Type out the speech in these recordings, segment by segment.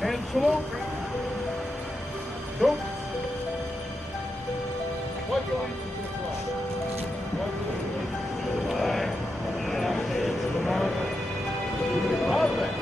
And salute. Don't. Pledge allegiance to the flag. Pledge allegiance to the flag of the United States of America. To the republic.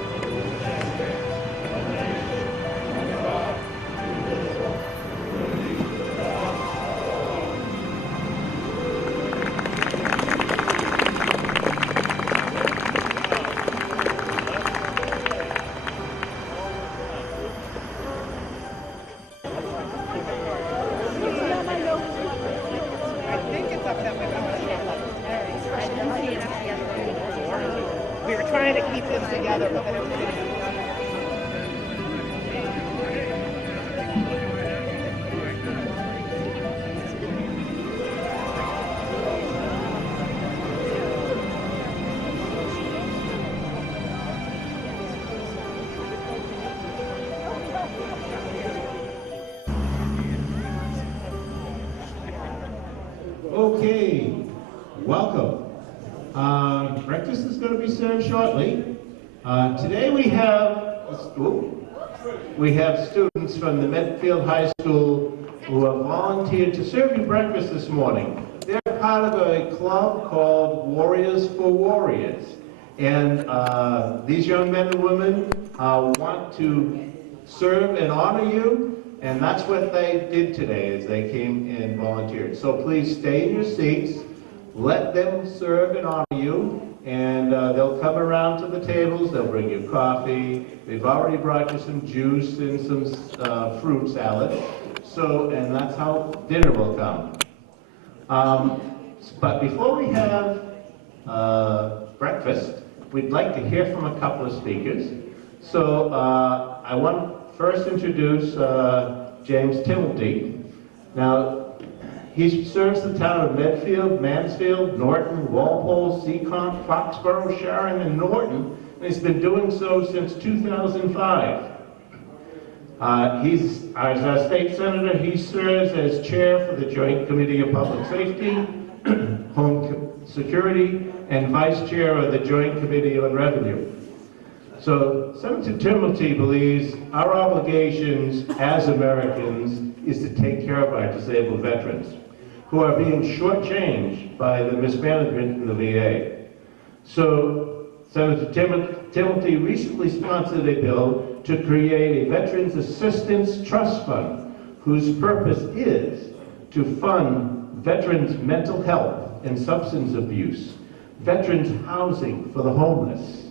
We were trying to keep them together, but then it was Okay, welcome. Breakfast is going to be served shortly. Today we have students from the Medfield High School who have volunteered to serve you breakfast this morning. They're part of a club called Warriors for Warriors. And these young men and women want to serve and honor you. And that's what they did today, is they came and volunteered. So please stay in your seats, let them serve and honor you, and they'll come around to the tables, they'll bring you coffee. They've already brought you some juice and some fruit salad. So, and that's how dinner will come. But before we have breakfast, we'd like to hear from a couple of speakers. So I want to first introduce James Timothy. Now, he serves the town of Medfield, Mansfield, Norton, Walpole, Seacombe, Foxborough, Sharon, and Norton, and he's been doing so since 2005. As our state senator, he serves as chair for the Joint Committee of Public Safety, Home Security, and vice chair of the Joint Committee on Revenue. So Senator Timothy believes our obligations as Americans is to take care of our disabled veterans who are being shortchanged by the mismanagement in the VA. So Senator Timothy recently sponsored a bill to create a Veterans Assistance Trust Fund whose purpose is to fund veterans' mental health and substance abuse, veterans' housing for the homeless,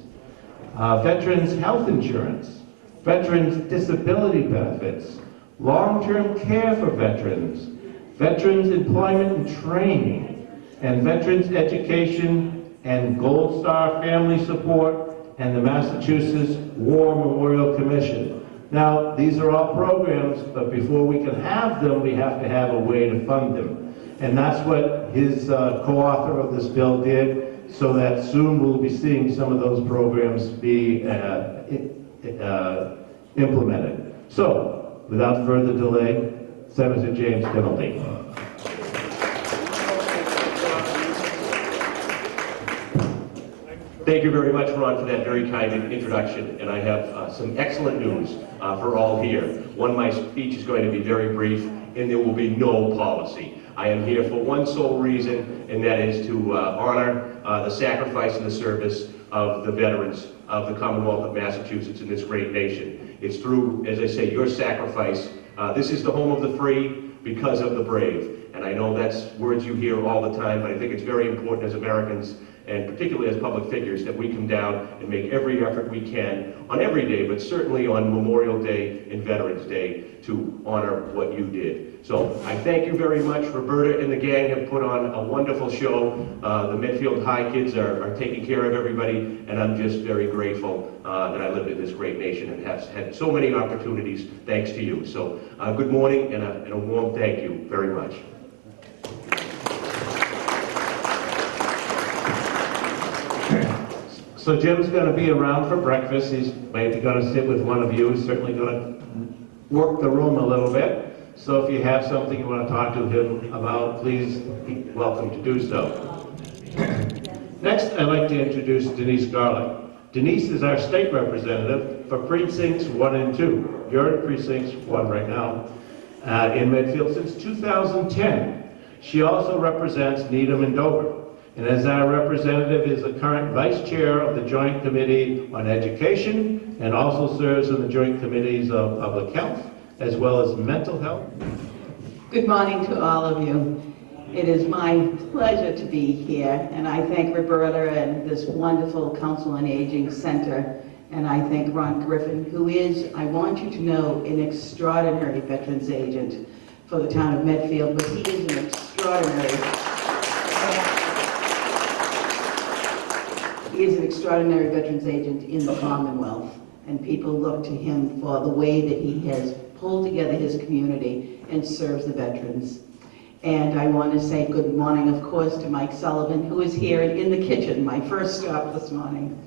veterans' health insurance, veterans' disability benefits, long-term care for veterans, veterans' employment and training, and veterans' education and Gold Star family support, and the Massachusetts War Memorial Commission. Now, these are all programs, but before we can have them, we have to have a way to fund them. And that's what his co-author of this bill did, so that soon we'll be seeing some of those programs be implemented. So, without further delay, Senator James Timothy. Thank you very much, Ron, for that very kind introduction, and I have some excellent news for all here. One, my speech is going to be very brief, and there will be no policy. I am here for one sole reason, and that is to honor the sacrifice and the service of the veterans of the Commonwealth of Massachusetts in this great nation. It's through, as I say, your sacrifice. This is the home of the free because of the brave. And I know that's words you hear all the time, but I think it's very important as Americans, and particularly as public figures, that we come down and make every effort we can on every day, but certainly on Memorial Day and Veterans Day, to honor what you did. So I thank you very much. Roberta and the gang have put on a wonderful show. The Medfield High kids are taking care of everybody, and I'm just very grateful that I live in this great nation and have had so many opportunities thanks to you. So good morning and a warm thank you very much. So Jim's going to be around for breakfast. He's maybe going to sit with one of you. He's certainly going to work the room a little bit. So if you have something you want to talk to him about, please be welcome to do so. Next, I'd like to introduce Denise Garlick. Denise is our state representative for precincts 1 and 2. You're in precincts 1 right now in Medfield since 2010. She also represents Needham and Dover, and as our representative is the current vice chair of the Joint Committee on Education and also serves in the Joint Committees of Public Health as well as Mental Health. Good morning to all of you. It is my pleasure to be here, and I thank Roberta and this wonderful Council on Aging Center, and I thank Ron Griffin, who is, I want you to know, an extraordinary veterans agent for the town of Medfield, but he is an extraordinary veterans agent in the Commonwealth, and people look to him for the way that he has pulled together his community and serves the veterans. And I want to say good morning, of course, to Mike Sullivan, who is here in the kitchen, my first stop this morning.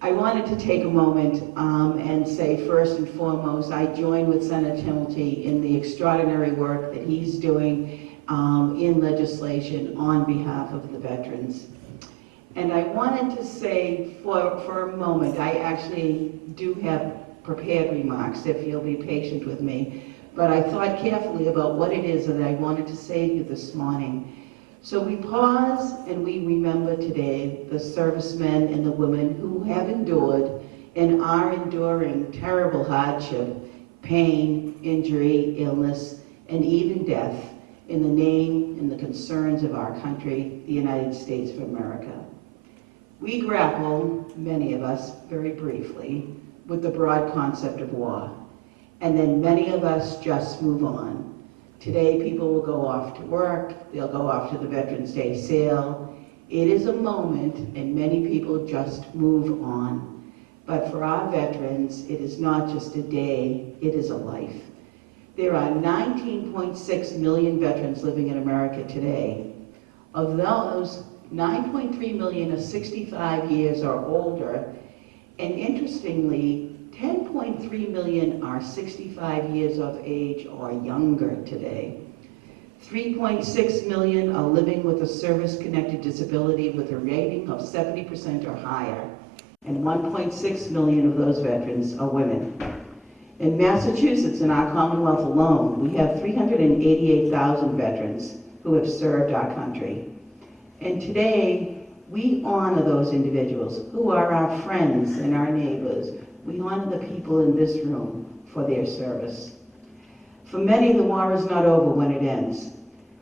I wanted to take a moment and say, first and foremost, I join with Senator Timilty in the extraordinary work that he's doing in legislation on behalf of the veterans. And I wanted to say for a moment, I actually do have prepared remarks, if you'll be patient with me. But I thought carefully about what it is that I wanted to say to you this morning. So we pause and we remember today the servicemen and the women who have endured and are enduring terrible hardship, pain, injury, illness, and even death in the name and the concerns of our country, the United States of America. We grapple, many of us, very briefly, with the broad concept of war. And then many of us just move on. Today, people will go off to work, they'll go off to the Veterans Day sale. It is a moment, and many people just move on. But for our veterans, it is not just a day, it is a life. There are 19.6 million veterans living in America today. Of those, 9.3 million are 65 years or older, and interestingly, 10.3 million are 65 years of age or younger today. 3.6 million are living with a service-connected disability with a rating of 70% or higher, and 1.6 million of those veterans are women. In Massachusetts, in our Commonwealth alone, we have 388,000 veterans who have served our country. And today, we honor those individuals who are our friends and our neighbors. We honor the people in this room for their service. For many, the war is not over when it ends.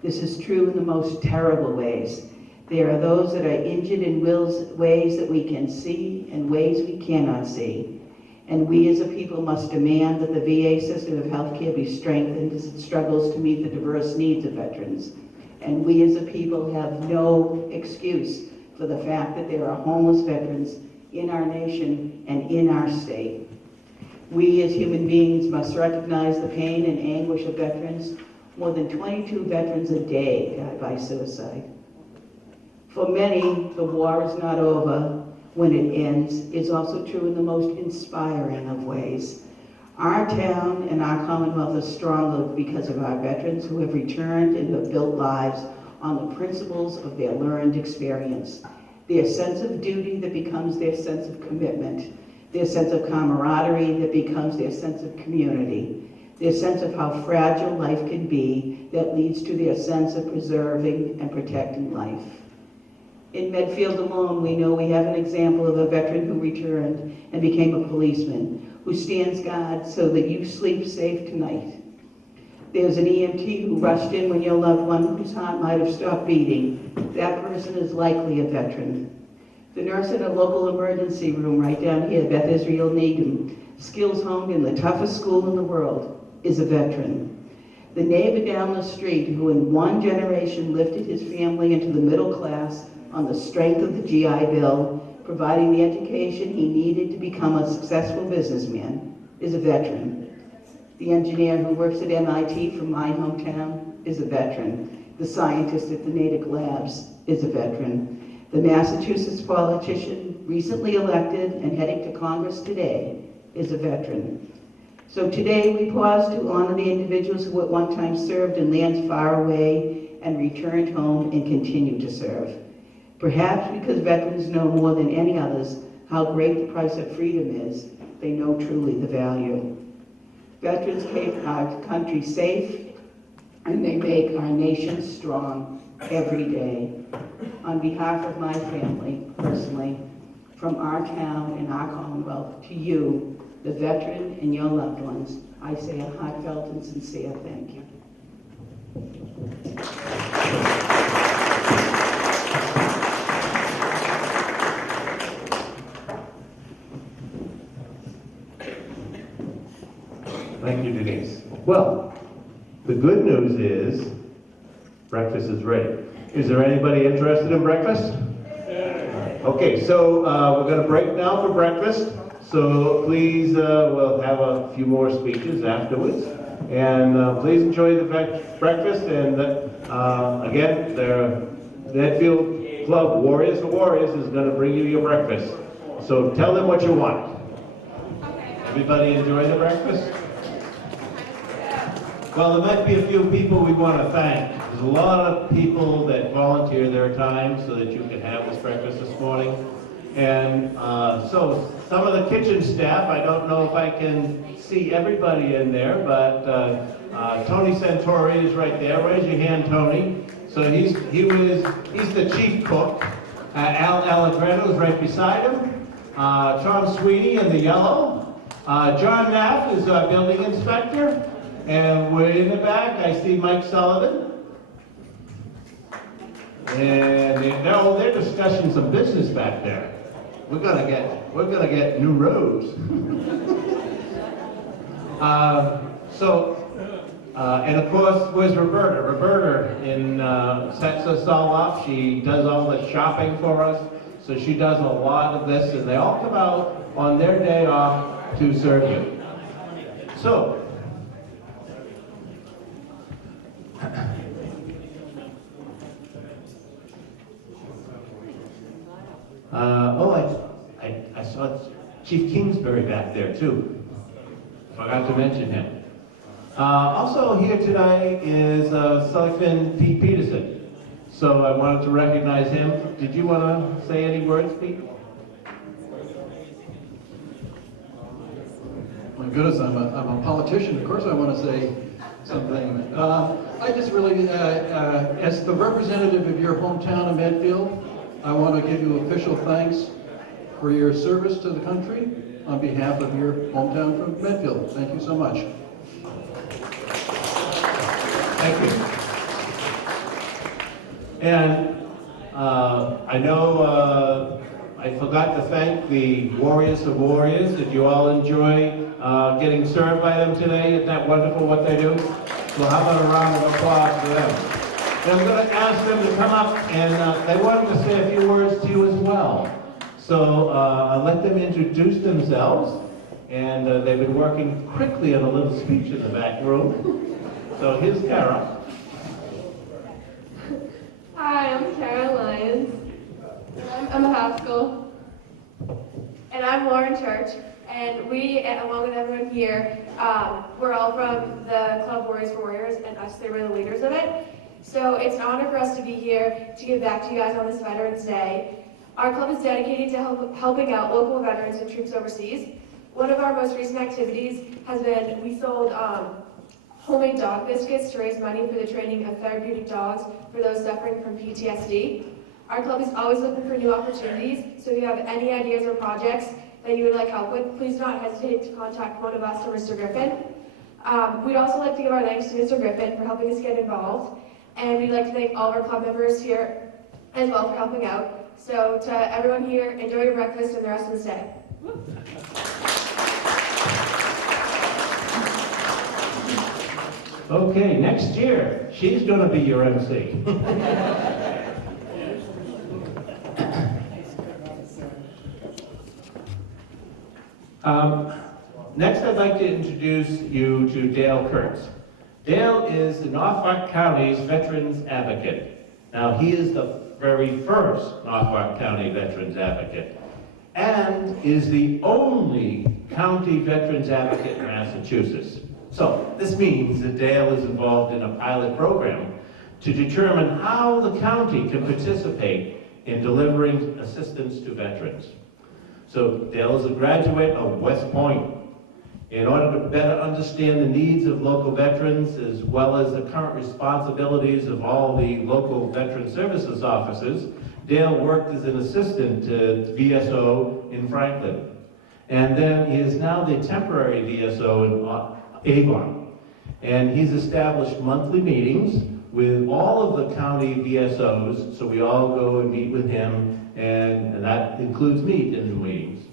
This is true in the most terrible ways. There are those that are injured in ways that we can see and ways we cannot see. And we as a people must demand that the VA system of healthcare be strengthened as it struggles to meet the diverse needs of veterans. And we as a people have no excuse for the fact that there are homeless veterans in our nation and in our state. We as human beings must recognize the pain and anguish of veterans. More than 22 veterans a day die by suicide. For many, the war is not over when it ends. It's also true in the most inspiring of ways. Our town and our Commonwealth is stronger because of our veterans who have returned and have built lives on the principles of their learned experience. Their sense of duty that becomes their sense of commitment, their sense of camaraderie that becomes their sense of community, their sense of how fragile life can be that leads to their sense of preserving and protecting life. In Medfield alone, we know we have an example of a veteran who returned and became a policeman, who stands guard so that you sleep safe tonight. There's an EMT who rushed in when your loved one whose heart might have stopped beating. That person is likely a veteran. The nurse in a local emergency room right down here, Beth Israel Needham, skills honed in the toughest school in the world, is a veteran. The neighbor down the street who in one generation lifted his family into the middle class on the strength of the GI Bill, providing the education he needed to become a successful businessman, is a veteran. The engineer who works at MIT from my hometown is a veteran. The scientist at the Natick Labs is a veteran. The Massachusetts politician recently elected and heading to Congress today is a veteran. So today we pause to honor the individuals who at one time served in lands far away and returned home and continue to serve. Perhaps because veterans know more than any others how great the price of freedom is, they know truly the value. Veterans keep our country safe, and they make our nation strong every day. On behalf of my family, personally, from our town and our Commonwealth to you, the veteran and your loved ones, I say a heartfelt and sincere thank you. Thank you, Denise. Well, the good news is breakfast is ready. Is there anybody interested in breakfast? Okay, so we're going to break now for breakfast. So please, we'll have a few more speeches afterwards. And please enjoy the breakfast. And again, the Medfield Club Warriors for Warriors is going to bring you your breakfast. So tell them what you want. Everybody enjoy the breakfast? Well, there might be a few people we want to thank. There's a lot of people that volunteer their time so that you can have this breakfast this morning. And so some of the kitchen staff, I don't know if I can see everybody in there, but Tony Santori is right there. Raise your hand, Tony. So he's the chief cook. Al Allegretto is right beside him. Tom Sweeney in the yellow. John Knapp is our building inspector. And way in the back, I see Mike Sullivan. And they're discussing some business back there. We're gonna get new roads. And of course, where's Roberta? Roberta sets us all up. She does all the shopping for us. So she does a lot of this, and they all come out on their day off to serve you. So. I saw Chief Kingsbury back there too. Forgot to mention him. Also here today is Selectman Pete Peterson. So I wanted to recognize him. Did you want to say any words, Pete? My goodness, I'm a politician. Of course I want to say something. I just really, as the representative of your hometown of Medfield, I want to give you official thanks for your service to the country on behalf of your hometown from Medfield. Thank you so much. Thank you. And I know I forgot to thank the Warriors of Warriors. Did you all enjoy getting served by them today? Isn't that wonderful what they do? So how about a round of applause for them? And I'm going to ask them to come up, and they wanted to say a few words to you as well. So I'll let them introduce themselves, and they've been working quickly on a little speech in the back room. So here's Kara. Hi, I'm Kara Lyons. I'm a Haskell. And I'm Lauren Church. And we, along with everyone here, we're all from the Club Warriors for Warriors, and us, they were the leaders of it. So it's an honor for us to be here to give back to you guys on this Veterans Day. Our club is dedicated to helping out local veterans and troops overseas. One of our most recent activities has been, we sold homemade dog biscuits to raise money for the training of therapeutic dogs for those suffering from PTSD. Our club is always looking for new opportunities, so if you have any ideas or projects that you would like help with, please do not hesitate to contact one of us or Mr. Griffin. We'd also like to give our thanks to Mr. Griffin for helping us get involved, and we'd like to thank all of our club members here as well for helping out. So to everyone here, enjoy your breakfast and the rest of the day. Okay, next year, she's going to be your MC. Next, I'd like to introduce you to Dale Kurtz. Dale is Norfolk County's Veterans Advocate. Now, he is the very first Norfolk County Veterans Advocate and is the only county Veterans Advocate in Massachusetts. So, this means that Dale is involved in a pilot program to determine how the county can participate in delivering assistance to veterans. So Dale is a graduate of West Point. In order to better understand the needs of local veterans, as well as the current responsibilities of all the local veteran services officers, Dale worked as an assistant to VSO in Franklin. And then he is now the temporary VSO in Avon. And he's established monthly meetings with all of the county VSOs, so we all go and meet with him, and that includes me in the meetings.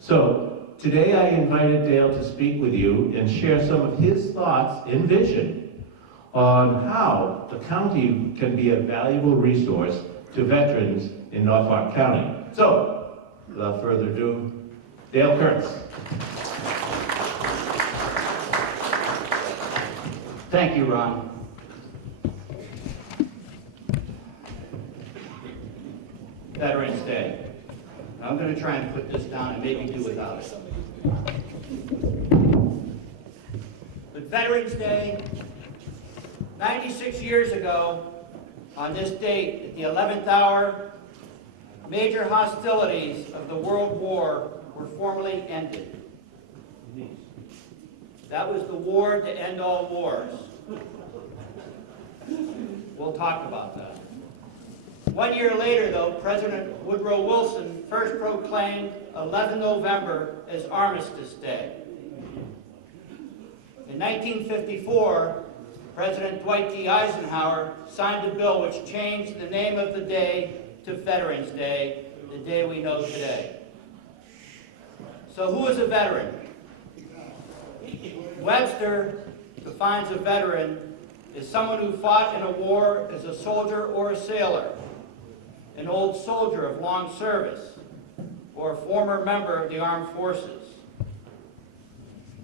So today I invited Dale to speak with you and share some of his thoughts and vision on how the county can be a valuable resource to veterans in Norfolk County. So, without further ado, Dale Kurtz. Thank you, Ron. Veterans Day. I'm going to try and put this down and maybe do without it. But Veterans Day, 96 years ago, on this date, at the 11th hour, major hostilities of the World War were formally ended. That was the war to end all wars. We'll talk about that. 1 year later, though, President Woodrow Wilson first proclaimed 11 November as Armistice Day. In 1954, President Dwight D. Eisenhower signed a bill which changed the name of the day to Veterans Day, the day we know today. So who is a veteran? Webster defines a veteran as someone who fought in a war as a soldier or a sailor, an old soldier of long service, or a former member of the armed forces.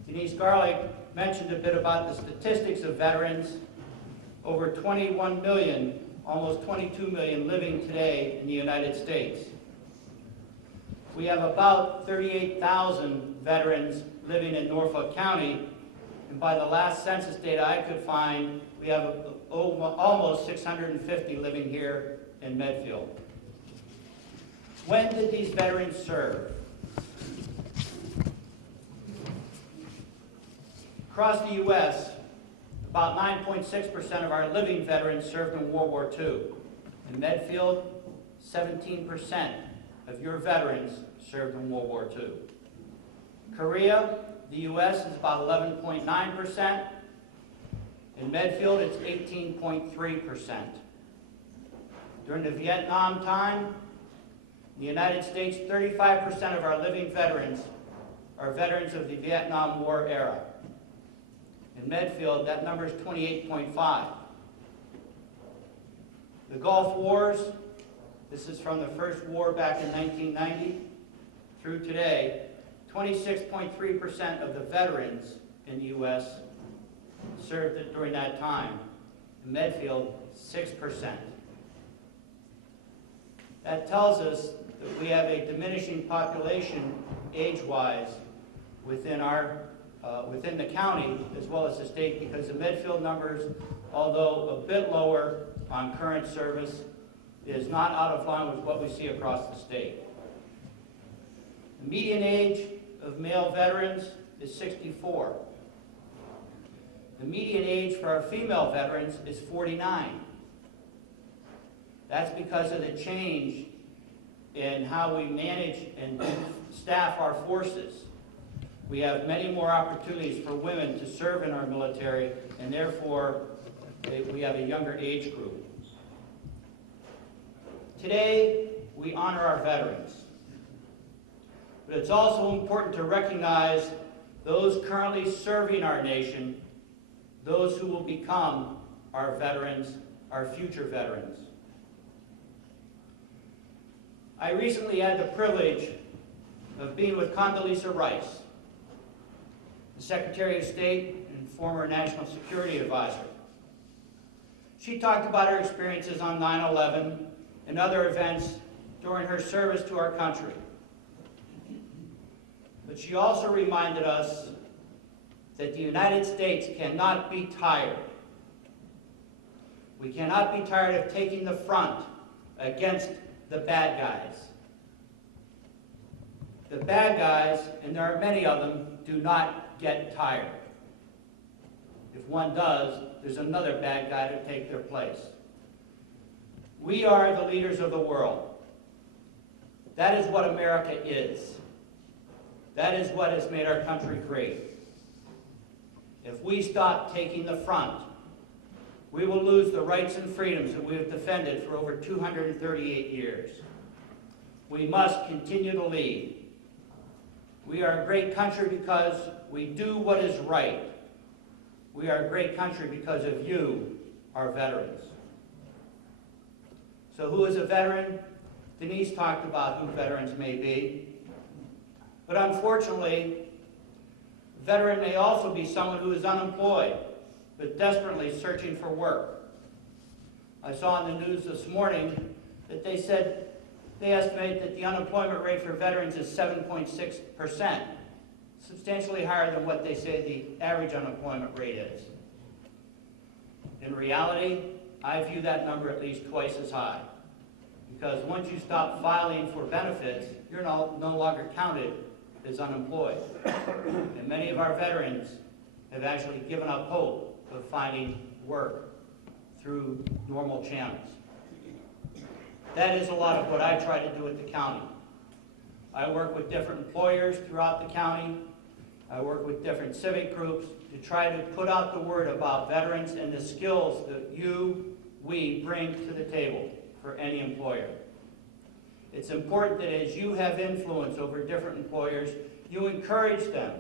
Denise Garlick mentioned a bit about the statistics of veterans. Over 21 million, almost 22 million living today in the United States. We have about 38,000 veterans living in Norfolk County, and by the last census data I could find, we have almost 650 living here in Medfield. When did these veterans serve? Across the U.S., about 9.6% of our living veterans served in World War II. In Medfield, 17% of your veterans served in World War II. Korea, the U.S. is about 11.9%. In Medfield, it's 18.3%. During the Vietnam time, in the United States, 35% of our living veterans are veterans of the Vietnam War era. In Medfield, that number is 28.5. The Gulf Wars, this is from the first war back in 1990 through today, 26.3% of the veterans in the U.S. served during that time. In Medfield, 6%. That tells us that we have a diminishing population age-wise within the county as well as the state, because the Medfield numbers, although a bit lower on current service, is not out of line with what we see across the state. The median age of male veterans is 64. The median age for our female veterans is 49. That's because of the change in how we manage and staff our forces. We have many more opportunities for women to serve in our military, and therefore we have a younger age group. Today, we honor our veterans. But it's also important to recognize those currently serving our nation, those who will become our veterans, our future veterans. I recently had the privilege of being with Condoleezza Rice, the Secretary of State and former National Security Advisor. She talked about her experiences on 9/11 and other events during her service to our country. But she also reminded us that the United States cannot be tired. We cannot be tired of taking the front against the bad guys. The bad guys, and there are many of them, do not get tired. If one does, there's another bad guy to take their place. We are the leaders of the world. That is what America is. That is what has made our country great. If we stop taking the front, we will lose the rights and freedoms that we have defended for over 238 years. We must continue to lead. We are a great country because we do what is right. We are a great country because of you, our veterans. So who is a veteran? Denise talked about who veterans may be. But unfortunately, a veteran may also be someone who is unemployed, but desperately searching for work. I saw in the news this morning that they said they estimate that the unemployment rate for veterans is 7.6%, substantially higher than what they say the average unemployment rate is. In reality, I view that number at least twice as high, because once you stop filing for benefits, you're no longer counted as unemployed. And many of our veterans have actually given up hope of finding work through normal channels. That is a lot of what I try to do at the county. I work with different employers throughout the county. I work with different civic groups to try to put out the word about veterans and the skills that we bring to the table for any employer. It's important that as you have influence over different employers, you encourage them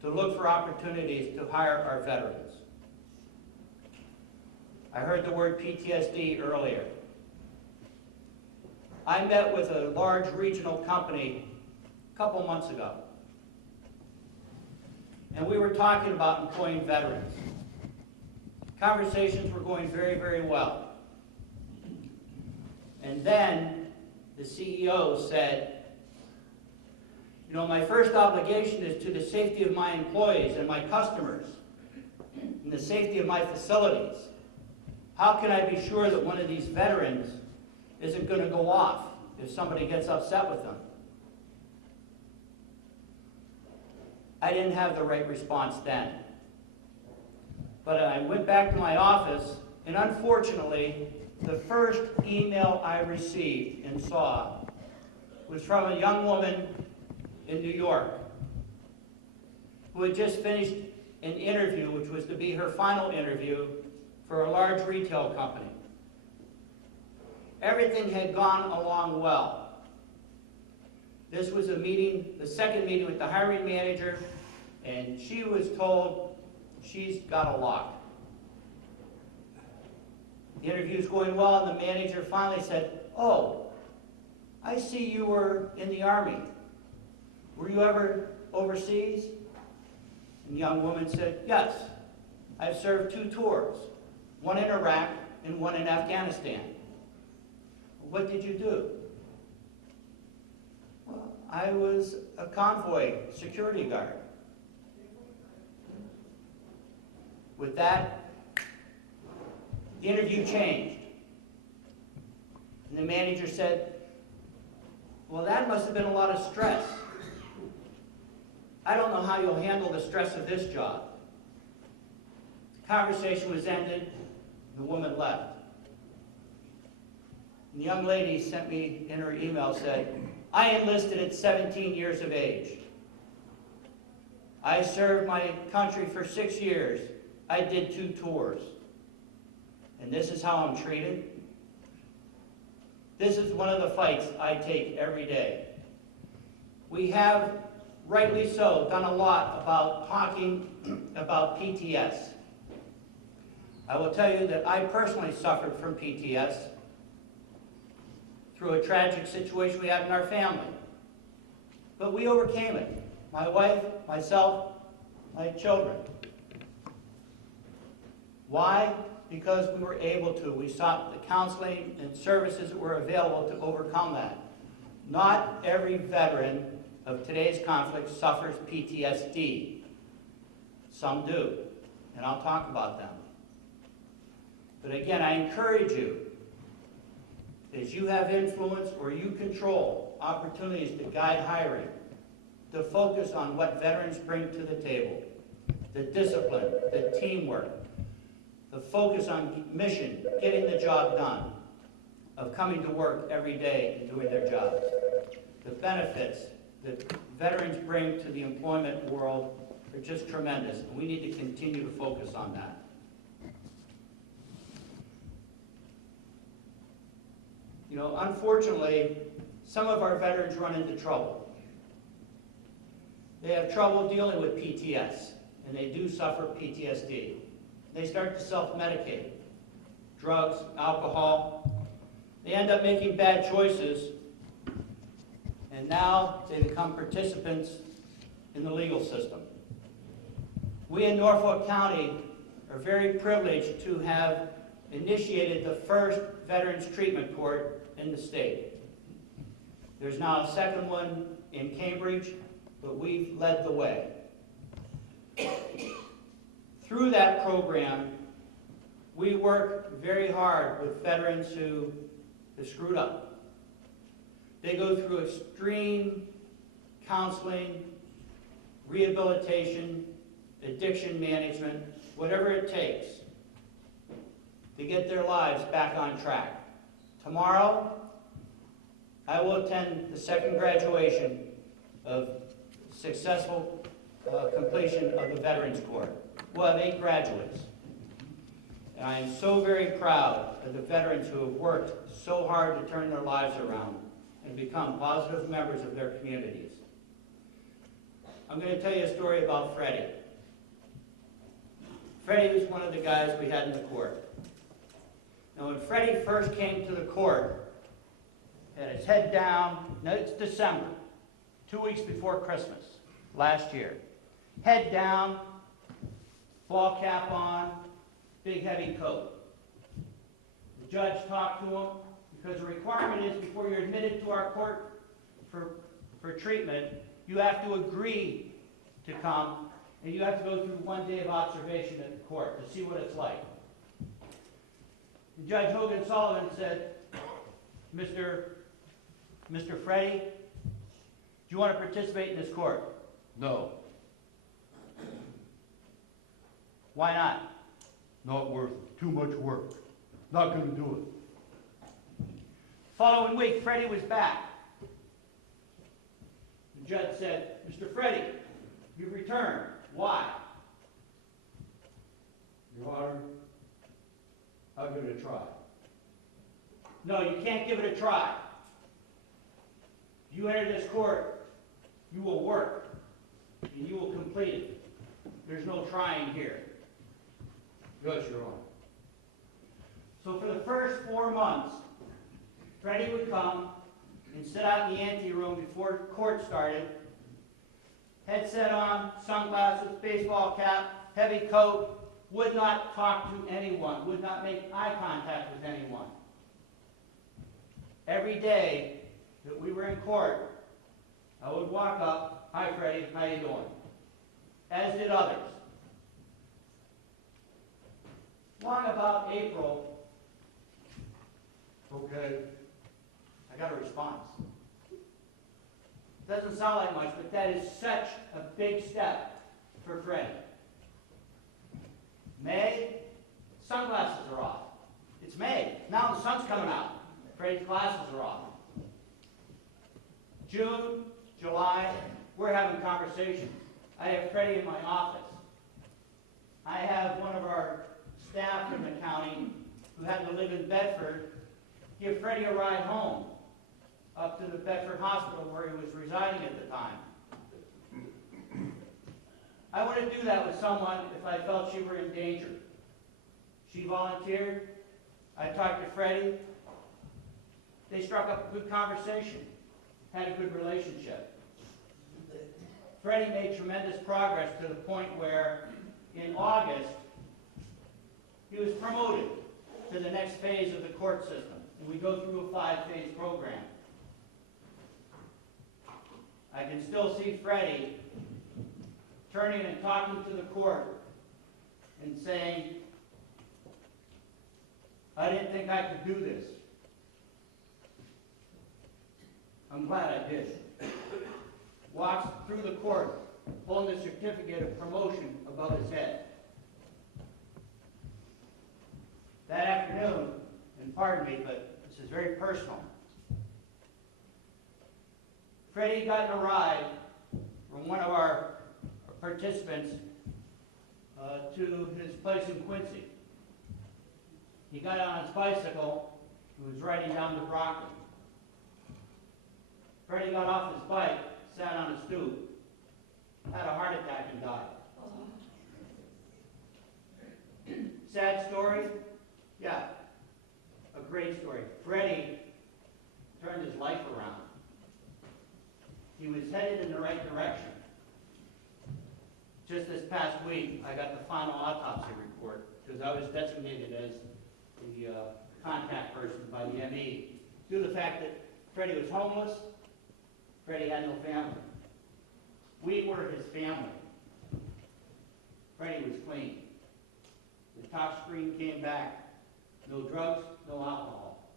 to look for opportunities to hire our veterans. I heard the word PTSD earlier. I met with a large regional company a couple months ago, and we were talking about employing veterans. Conversations were going very, very well. And then the CEO said, you know, my first obligation is to the safety of my employees and my customers and the safety of my facilities. How can I be sure that one of these veterans isn't going to go off if somebody gets upset with them? I didn't have the right response then. But I went back to my office, and unfortunately, the first email I received and saw was from a young woman in New York who had just finished an interview, which was to be her final interview for a large retail company. Everything had gone along well. This was a meeting, the second meeting with the hiring manager, and she was told she's got a lock. The interview's going well, and the manager finally said, "Oh, I see you were in the Army. Were you ever overseas?" And the young woman said, "Yes, I've served 2 tours, one in Iraq and one in Afghanistan." "What did you do?" "Well, I was a convoy security guard." With that, the interview changed. And the manager said, "Well, that must have been a lot of stress. I don't know how you'll handle the stress of this job." The conversation was ended. The woman left. And the young lady sent me in her email, said, "I enlisted at 17 years of age. I served my country for 6 years. I did 2 tours. And this is how I'm treated? This is one of the fights I take every day." We have, rightly so, done a lot about talking about PTS. I will tell you that I personally suffered from PTS through a tragic situation we had in our family. But we overcame it. My wife, myself, my children. Why? Because we were able to. We sought the counseling and services that were available to overcome that. Not every veteran of today's conflict suffers PTSD. Some do, and I'll talk about them. But again, I encourage you, as you have influence or you control, opportunities to guide hiring, to focus on what veterans bring to the table, the discipline, the teamwork, the focus on mission, getting the job done, of coming to work every day and doing their jobs. The benefits that veterans bring to the employment world are just tremendous, and we need to continue to focus on that. You know, unfortunately, some of our veterans run into trouble. They have trouble dealing with PTS, and they do suffer PTSD. They start to self-medicate, drugs, alcohol. They end up making bad choices, and now they become participants in the legal system. We in Norfolk County are very privileged to have initiated the first Veterans Treatment Court in the state. There's now a second one in Cambridge, but we've led the way. Through that program, we work very hard with veterans who have screwed up. They go through extreme counseling, rehabilitation, addiction management, whatever it takes to get their lives back on track. Tomorrow, I will attend the second graduation of successful completion of the Veterans Court. We'll have 8 graduates. And I am so very proud of the veterans who have worked so hard to turn their lives around and become positive members of their communities. I'm going to tell you a story about Freddie. Freddie was one of the guys we had in the court. Now, when Freddie first came to the court, he had his head down. Now, it's December, 2 weeks before Christmas last year. Head down, ball cap on, big heavy coat. The judge talked to him because the requirement is before you're admitted to our court for treatment, you have to agree to come, and you have to go through 1 day of observation at the court to see what it's like. And Judge Hogan Sullivan said, Mr. Freddie, do you want to participate in this court? No, Why not? not worth it. Too much work. Not going to do it. Following week, Freddie was back. The judge said, Mr. Freddie, you've returned. Why? Your Honor, I'll give it a try. No, you can't give it a try. If you enter this court, you will work, and you will complete it. There's no trying here. Yes, Your Honor. So for the first 4 months, Freddie would come and sit out in the anteroom before court started, headset on, sunglasses, baseball cap, heavy coat, would not talk to anyone, would not make eye contact with anyone. Every day that we were in court, I would walk up, hi Freddie, how you doing? As did others. Long about April, Okay. I got a response. Doesn't sound like much, but that is such a big step for Freddie. May, sunglasses are off. It's May. Now the sun's coming out. Freddie's glasses are off. June, July, we're having conversations. I have Freddie in my office. I have one of our staff in the county who happened to live in Bedford give Freddie a ride home up to the Bedford Hospital where he was residing at the time. I wouldn't do that with someone if I felt she were in danger. She volunteered. I talked to Freddie. They struck up a good conversation, had a good relationship. Freddie made tremendous progress to the point where in August, he was promoted to the next phase of the court system. And we go through a 5-phase program. I can still see Freddie turning and talking to the court and saying, I didn't think I could do this. I'm glad I did. Walks through the court, holding a certificate of promotion above his head. That afternoon, and pardon me, but this is very personal, Freddie got in a ride from one of our participants to his place in Quincy. He got on his bicycle and was riding down to Brockton. Freddie got off his bike, sat on a stoop, had a heart attack and died. Sad story? Yeah, a great story. Freddie turned his life around. He was headed in the right direction. Just this past week, I got the final autopsy report because I was designated as the contact person by the ME. Due to the fact that Freddie was homeless, Freddie had no family. We were his family. Freddie was clean. The top screen came back. No drugs, no alcohol.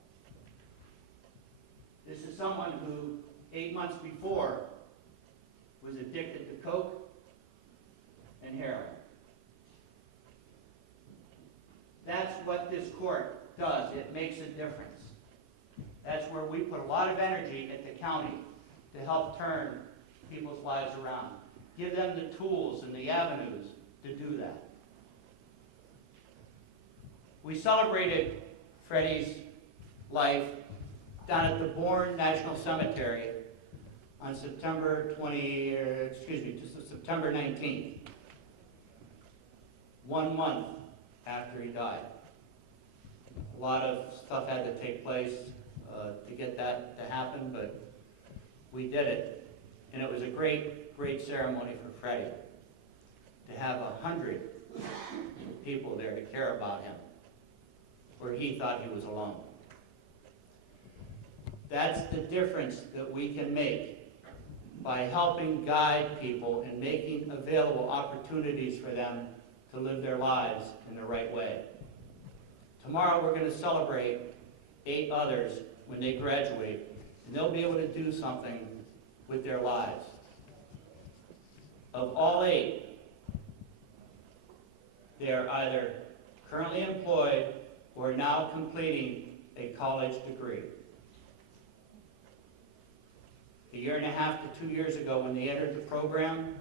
This is someone who, 8 months before, was addicted to coke and heroin. That's what this court does. It makes a difference. That's where we put a lot of energy at the county to help turn people's lives around. Give them the tools and the avenues to do that. We celebrated Freddie's life down at the Bourne National Cemetery on September 19th. 1 month after he died. A lot of stuff had to take place to get that to happen, but we did it. And it was a great, great ceremony for Freddie to have 100 people there to care about him, where he thought he was alone. That's the difference that we can make by helping guide people and making available opportunities for them to live their lives in the right way. Tomorrow we're going to celebrate 8 others when they graduate, and they'll be able to do something with their lives. Of all 8, they are either currently employed or now completing a college degree. A year and a half to 2 years ago, when they entered the program,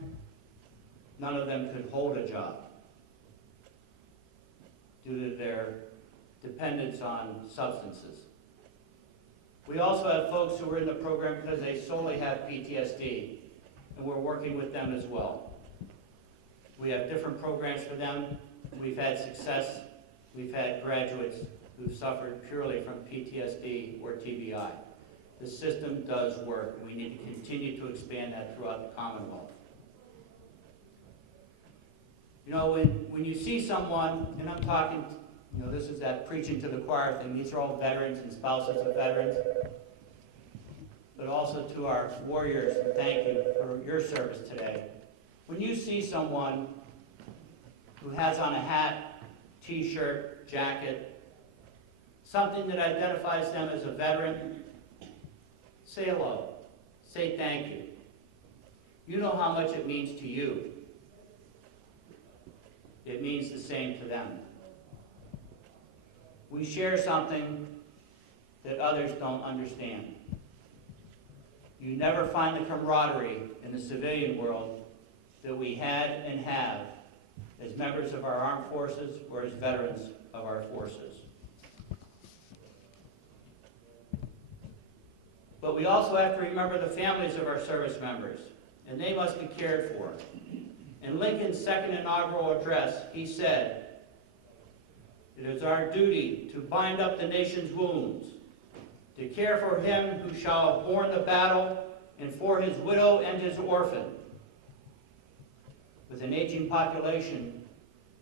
none of them could hold a job due to their dependence on substances. We also have folks who are in the program because they solely have PTSD, and we're working with them as well. We have different programs for them. We've had success. We've had graduates who've suffered purely from PTSD or TBI. The system does work, and we need to continue to expand that throughout the Commonwealth. You know, when you see someone, and I'm talking, you know, this is that preaching to the choir thing. These are all veterans and spouses of veterans. But also to our warriors, and thank you for your service today. When you see someone who has on a hat, t-shirt, jacket, something that identifies them as a veteran, say hello. Say thank you. You know how much it means to you. It means the same to them. We share something that others don't understand. You never find the camaraderie in the civilian world that we had and have as members of our armed forces or as veterans of our forces. But we also have to remember the families of our service members, and they must be cared for. In Lincoln's second inaugural address, he said, "It is our duty to bind up the nation's wounds, to care for him who shall have borne the battle, and for his widow and his orphan." With an aging population,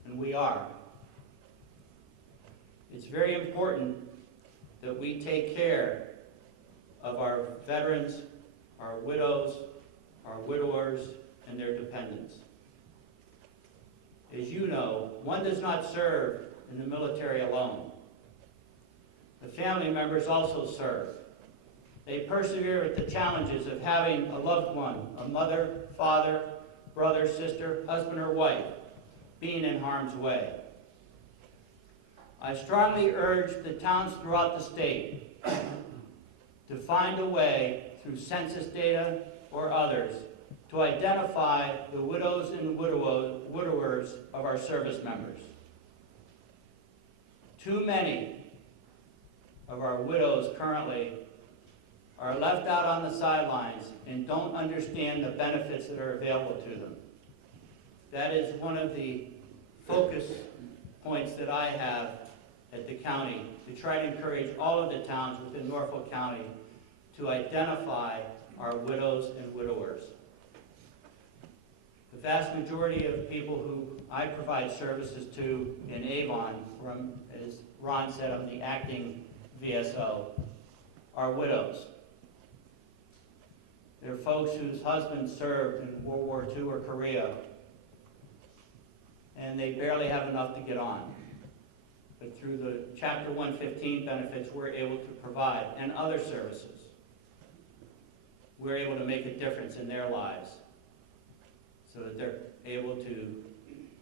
and we are, it's very important that we take care of our veterans, our widows, our widowers, and their dependents. As you know, one does not serve in the military alone. The family members also serve. They persevere with the challenges of having a loved one, a mother, father, brother, sister, husband, or wife, being in harm's way. I strongly urge the towns throughout the state to find a way, through census data or others, to identify the widows and widowers of our service members. Too many of our widows currently are left out on the sidelines and don't understand the benefits that are available to them. That is one of the focus points that I have at the county, to try to encourage all of the towns within Norfolk County to identify our widows and widowers. The vast majority of people who I provide services to in Avon, as Ron said, I'm the acting VSO, are widows. They're folks whose husbands served in World War II or Korea, and they barely have enough to get on. But through the Chapter 115 benefits we're able to provide, and other services, we're able to make a difference in their lives so that they're able to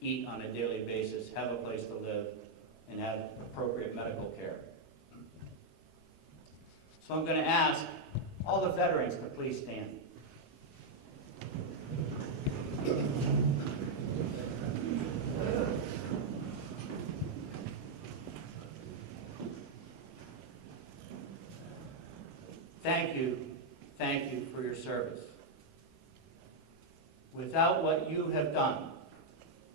eat on a daily basis, have a place to live, and have appropriate medical care. So I'm going to ask all the veterans to please stand. Thank you for your service. Without what you have done,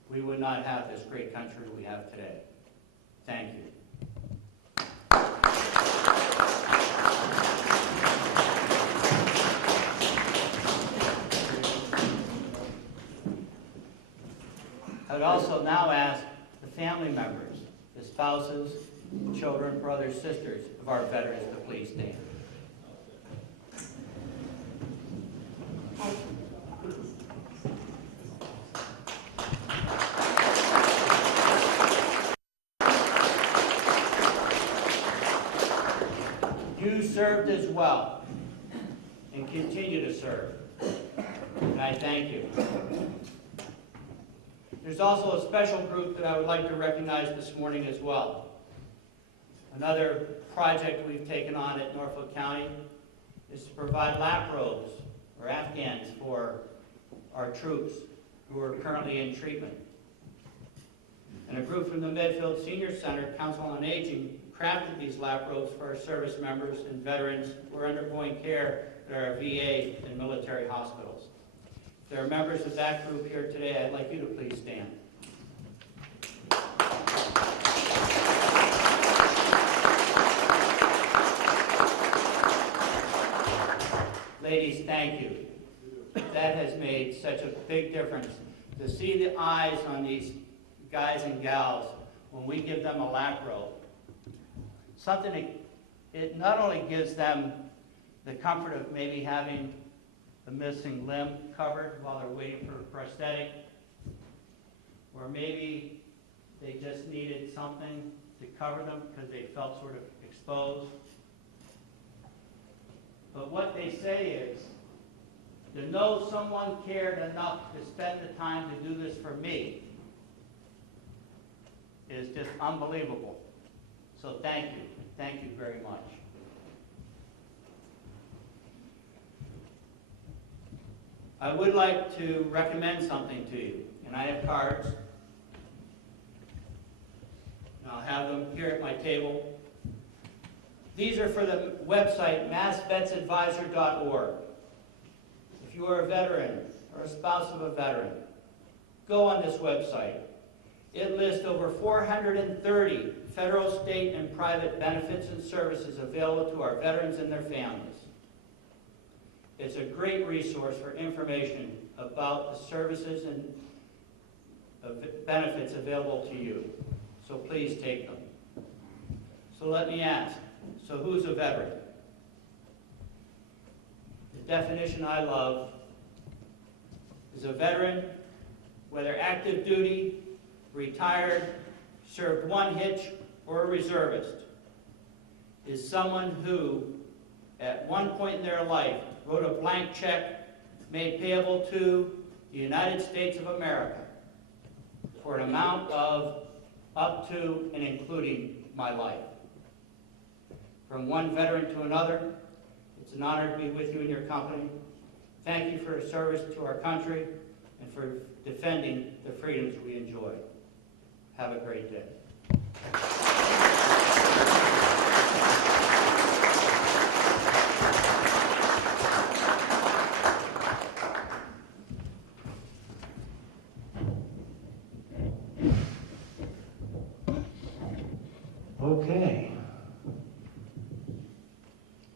we would not have this great country we have today. Thank you. I would also now ask the family members, the spouses, children, brothers, sisters of our veterans to please stand. You served as well and continue to serve, and I thank you. There's also a special group that I would like to recognize this morning as well. Another project we've taken on at Norfolk County is to provide lap robes or Afghans for our troops who are currently in treatment. And a group from the Medfield Senior Center, Council on Aging, crafted these lap robes for our service members and veterans who are undergoing care at our VA and military hospitals. If there are members of that group here today, I'd like you to please stand. Ladies, thank you. That has made such a big difference. To see the eyes on these guys and gals when we give them a lap robe. It not only gives them the comfort of maybe having the missing limb covered while they're waiting for a prosthetic, or maybe they just needed something to cover them because they felt sort of exposed. But what they say is, to know someone cared enough to spend the time to do this for me is just unbelievable. So thank you. Thank you very much. I would like to recommend something to you, and I have cards. And I'll have them here at my table. These are for the website massvetsadvisor.org. If you are a veteran or a spouse of a veteran, go on this website. It lists over 430 federal, state, and private benefits and services available to our veterans and their families. It's a great resource for information about the services and benefits available to you. So please take them. So let me ask, so who's a veteran? The definition I love is a veteran, whether active duty, retired, served one hitch, or a reservist, is someone who, at one point in their life, wrote a blank check made payable to the United States of America for an amount of up to and including my life. From one veteran to another, it's an honor to be with you in your company. Thank you for your service to our country and for defending the freedoms we enjoy. Have a great day. Okay.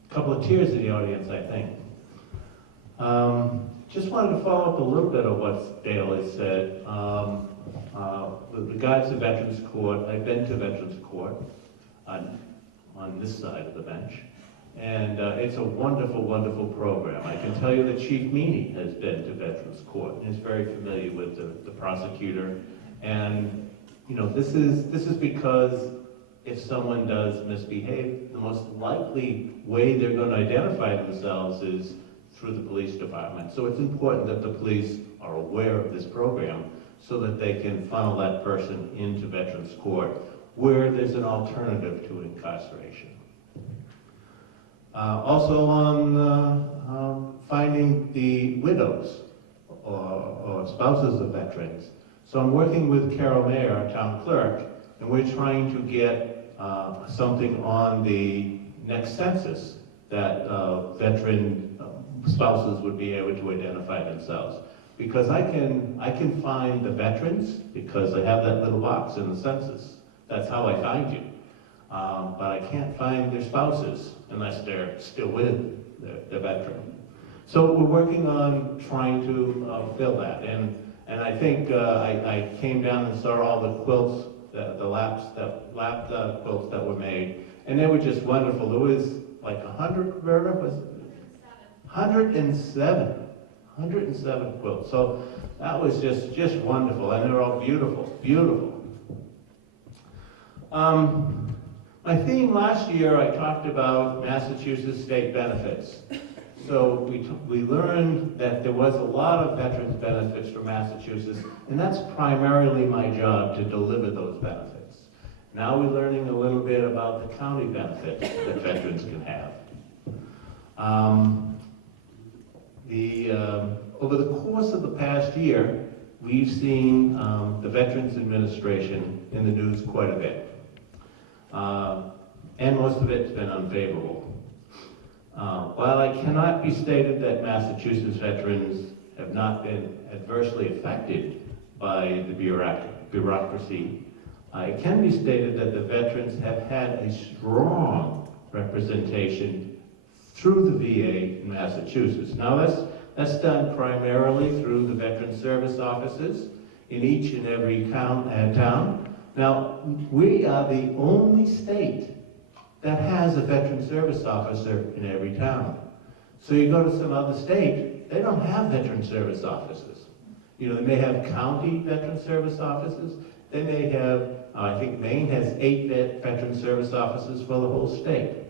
A couple of tears in the audience, I think. Just wanted to follow up a little bit of what Dale has said. With regards to Veterans Court, I've been to Veterans Court on this side of the bench, and it's a wonderful, wonderful program. I can tell you that Chief Meany has been to Veterans Court and is very familiar with the prosecutor. And you know, this is because if someone does misbehave, the most likely way they're going to identify themselves is through the police department. So it's important that the police are aware of this program so that they can funnel that person into Veterans Court where there's an alternative to incarceration. Also on finding the widows or spouses of veterans. So I'm working with Carol Mayer, our town clerk, and we're trying to get something on the next census that veteran spouses would be able to identify themselves. Because I can find the veterans because I have that little box in the census. That's how I find you. But I can't find their spouses unless they're still with the veteran. So we're working on trying to fill that. And I think I came down and saw all the quilts, the lap quilts that were made, and they were just wonderful. There was like 100, Roberta, was it? 107 quilts. So that was just wonderful, and they're all beautiful, beautiful. My theme last year, I talked about Massachusetts state benefits. So we learned that there was a lot of veterans benefits for Massachusetts, and that's primarily my job to deliver those benefits. Now we're learning a little bit about the county benefits that veterans can have. Over the course of the past year, we've seen the Veterans Administration in the news quite a bit. And most of it's been unfavorable. While it cannot be stated that Massachusetts veterans have not been adversely affected by the bureaucracy, it can be stated that the veterans have had a strong representation through the VA in Massachusetts. Now that's done primarily through the Veteran Service offices in each and every town. Now, we are the only state that has a Veteran Service officer in every town. So you go to some other state, they don't have Veteran Service offices. You know, they may have county Veteran Service offices. They may have, I think Maine has 8 Veteran Service offices for the whole state.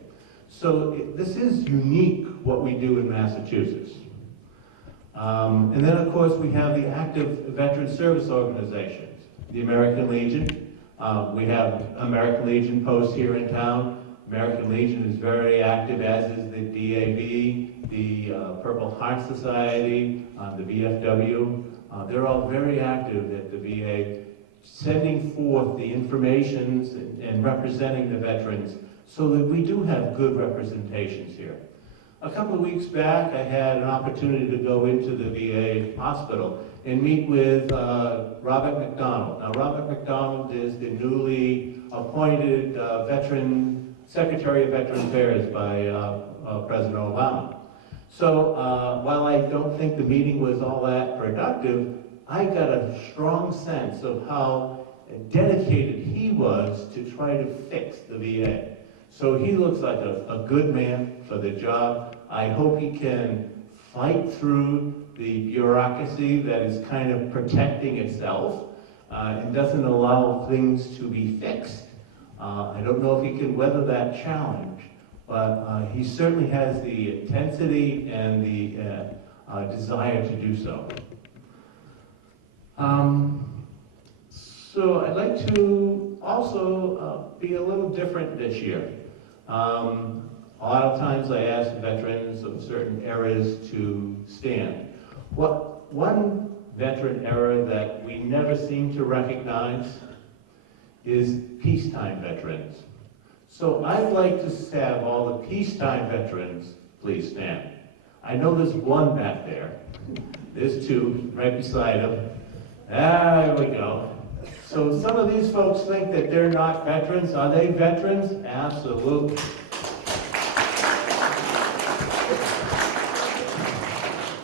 So this is unique, what we do in Massachusetts. And then, of course, we have the active veteran service organizations. The American Legion. We have American Legion posts here in town. American Legion is very active, as is the DAB, the Purple Heart Society, the VFW. They're all very active at the VA, sending forth the informations and representing the veterans so that we do have good representations here. A couple of weeks back, I had an opportunity to go into the VA hospital and meet with Robert McDonald. Now, Robert McDonald is the newly appointed Secretary of Veteran Affairs by President Obama. So while I don't think the meeting was all that productive, I got a strong sense of how dedicated he was to try to fix the VA. So he looks like a good man for the job. I hope he can fight through the bureaucracy that is kind of protecting itself and doesn't allow things to be fixed. I don't know if he can weather that challenge, but he certainly has the intensity and the desire to do so. So I'd like to also be a little different this year. A lot of times I ask veterans of certain eras to stand. One veteran era that we never seem to recognize is peacetime veterans. So I'd like to have all the peacetime veterans please stand. I know there's one back there. There's two right beside him. There we go. So some of these folks think that they're not veterans. Are they veterans? Absolutely.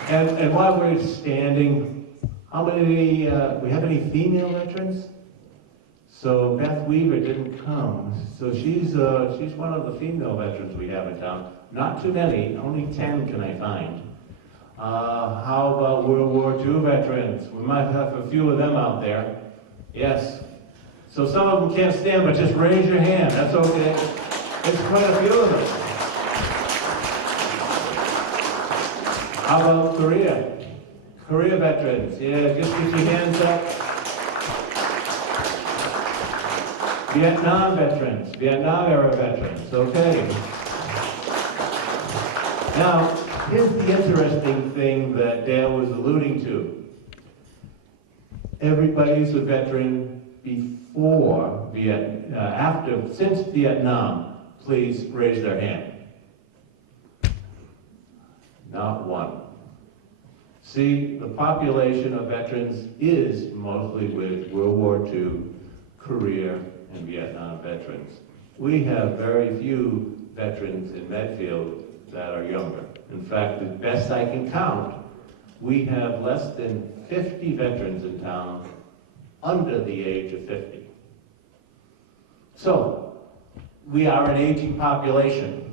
And while we're standing, how many, we have any female veterans? So Beth Weaver didn't come. So she's one of the female veterans we have in town. Not too many, only 10 can I find. How about World War II veterans? We might have a few of them out there. Yes. So some of them can't stand, but just raise your hand. That's okay. There's quite a few of them. How about Korea? Korea veterans. Yeah, just get your hands up. Vietnam veterans. Vietnam era veterans. Okay. Now, here's the interesting thing that Dale was alluding to. Everybody's a veteran before since Vietnam, please raise their hand. Not one. See, the population of veterans is mostly with World War II, Korea, and Vietnam veterans. We have very few veterans in Medfield that are younger. In fact, the best I can count, we have less than 50 veterans in town under the age of 50. So, we are an aging population,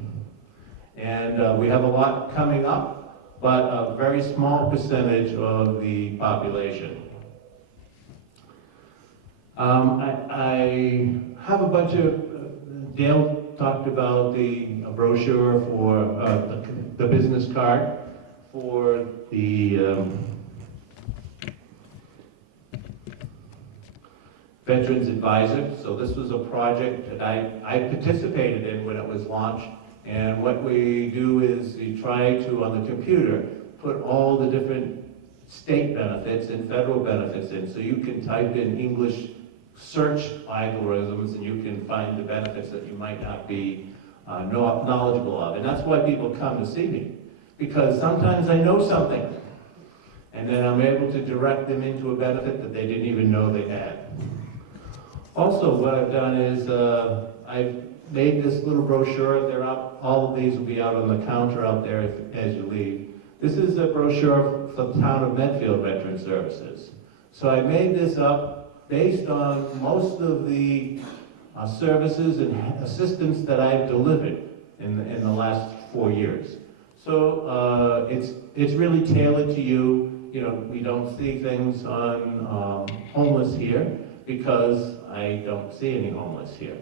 and we have a lot coming up, but a very small percentage of the population. I have a bunch of, Dale talked about the brochure for the business card for the Veterans Advisor. So this was a project that I participated in when it was launched. And what we do is we try to, on the computer, put all the different state benefits and federal benefits in. So you can type in English search algorithms and you can find the benefits that you might not be knowledgeable of. And that's why people come to see me. Because sometimes I know something. And then I'm able to direct them into a benefit that they didn't even know they had. Also, what I've done is I've made this little brochure. They're out, all of these will be out on the counter out there as you leave. This is a brochure for the town of Medfield Veteran Services. So I made this up based on most of the services and assistance that I've delivered in the last 4 years. So it's really tailored to you. You know, we don't see things on homeless here because I don't see any homeless here.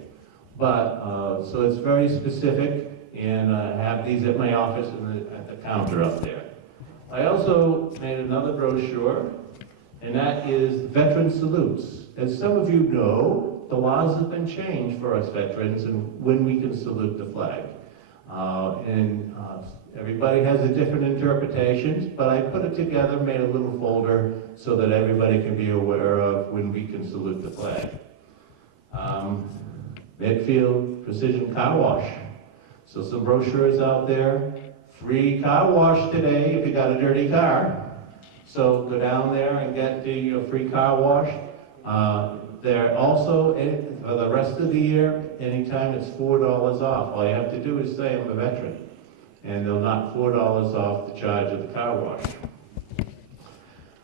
But, so it's very specific, and I have these at my office and at the counter up there. I also made another brochure, and that is Veteran Salutes. As some of you know, the laws have been changed for us veterans and when we can salute the flag. Everybody has a different interpretations, but I put it together, made a little folder so that everybody can be aware of when we can salute the flag. Medfield Precision Car Wash. So some brochures out there. Free car wash today if you got a dirty car. So go down there and get your free car wash. They're also, for the rest of the year, anytime it's $4 off. All you have to do is say I'm a veteran. And they'll knock $4 off the charge of the car wash.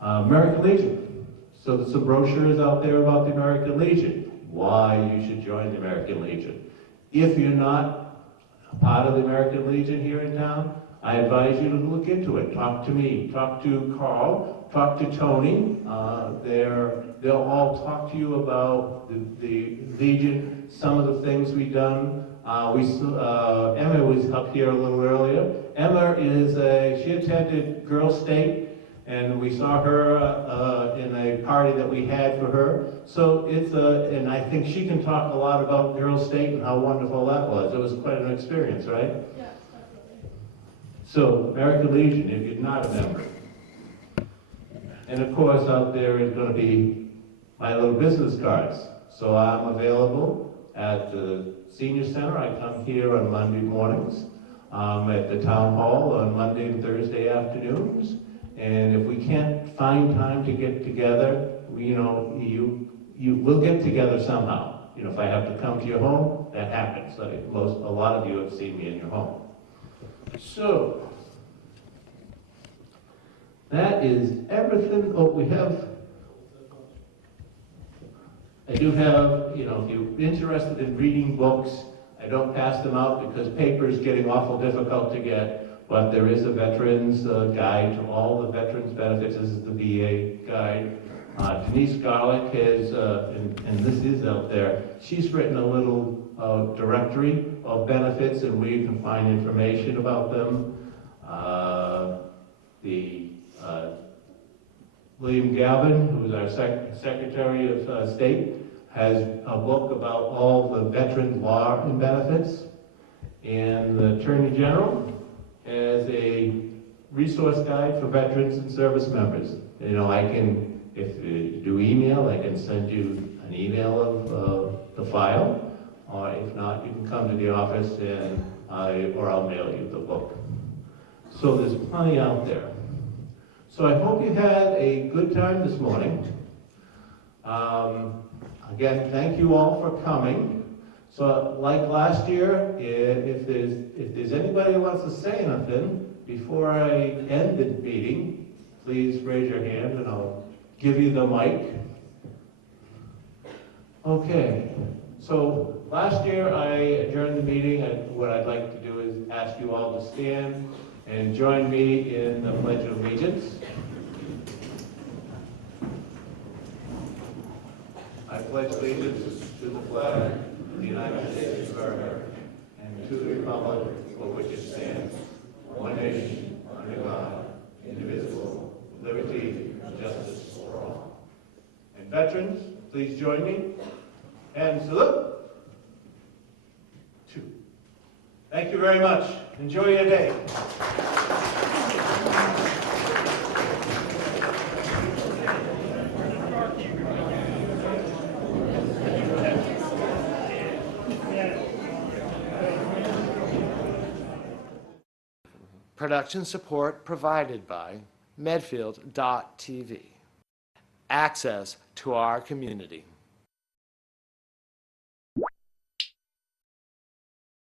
American Legion. So there's some brochures out there about the American Legion. Why you should join the American Legion. If you're not a part of the American Legion here in town, I advise you to look into it. Talk to me, talk to Carl, talk to Tony. They'll all talk to you about the Legion, some of the things we've done. Emma was up here a little earlier. Emma she attended Girls State, and we saw her in a party that we had for her. So and I think she can talk a lot about Girls State and how wonderful that was. It was quite an experience, right? Yeah, definitely. So, American Legion, if you're not a member. And of course, out there is going to be my little business cards. So I'm available at the Senior Center. I come here on Monday mornings, at the Town Hall on Monday and Thursday afternoons. And if we can't find time to get together, we'll get together somehow. If I have to come to your home, that happens. A lot of you have seen me in your home. So, that is everything. Oh, I do have, if you're interested in reading books, I don't pass them out because paper is getting awful difficult to get, but there is a veterans guide to all the veterans benefits. This is the VA guide. Denise Garlick has, and this is out there, she's written a little directory of benefits and where you can find information about them. William Gavin, who's our Secretary of State, has a book about all the veteran law and benefits. And the Attorney General has a resource guide for veterans and service members. If you do email, I can send you an email of the file, or if not, you can come to the office or I'll mail you the book. So there's plenty out there. So I hope you had a good time this morning. Again, thank you all for coming. So like last year, if there's anybody who wants to say anything before I end the meeting, please raise your hand and I'll give you the mic. Okay, so last year I adjourned the meeting, and what I'd like to do is ask you all to stand and join me in the Pledge of Allegiance. I pledge allegiance to the flag of the United States of America and to the republic for which it stands, one nation, under God, indivisible, with liberty and justice for all. And veterans, please join me. And salute. 2. Thank you very much. Enjoy your day. Production support provided by Medfield.tv. Access to our community.